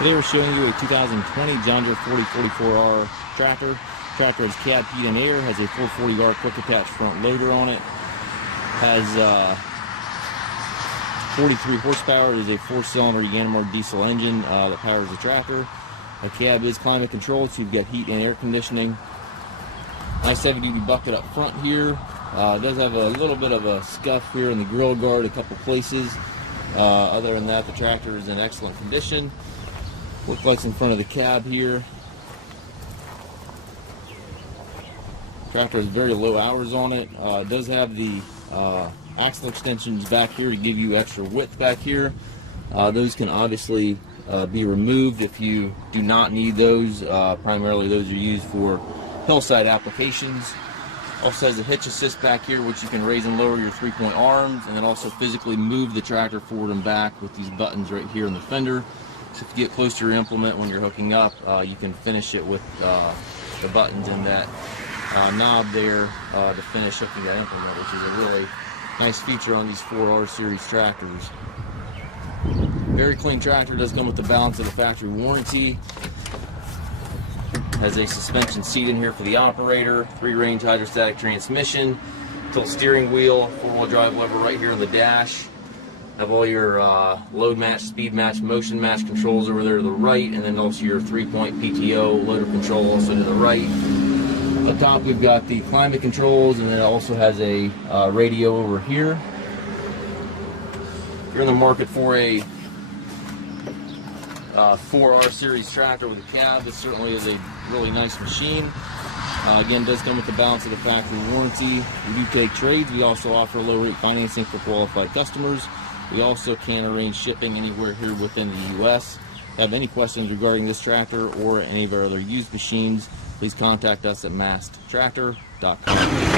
Today we're showing you a 2020 John Deere 4044R tractor. Tractor has cab, heat, and air, has a full 40R quick attach front loader on it, has 43 horsepower. It is a 4-cylinder Yanmar diesel engine that powers the tractor. The cab is climate controlled, so you've got heat and air conditioning. Nice heavy-duty bucket up front here. It does have a little bit of a scuff here in the grill guard, a couple places. Other than that, the tractor is in excellent condition. Look lights in front of the cab here. Tractor has very low hours on it. It does have the axle extensions back here to give you extra width back here. Those can obviously be removed if you do not need those. Primarily those are used for hillside applications. Also has a hitch assist back here, which you can raise and lower your 3-point arms, and then also physically move the tractor forward and back with these buttons right here in the fender. So if you get close to your implement when you're hooking up, you can finish it with the buttons in that knob there to finish hooking that implement, which is a really nice feature on these 4R series tractors. Very clean tractor. Does come with the balance of the factory warranty. Has a suspension seat in here for the operator, 3-range hydrostatic transmission, tilt steering wheel, 4-wheel drive lever right here on the dash. Have all your load match, speed match, motion match controls over there to the right, and then also your 3-point PTO loader control also to the right. Up top we've got the climate controls, and then it also has a radio over here. If you're in the market for a 4R series tractor with a cab, this certainly is a really nice machine. Again, does come with the balance of the factory warranty. We do take trades. We also offer low rate financing for qualified customers. We also can arrange shipping anywhere here within the U.S. If you have any questions regarding this tractor or any of our other used machines, please contact us at massedtractor.com.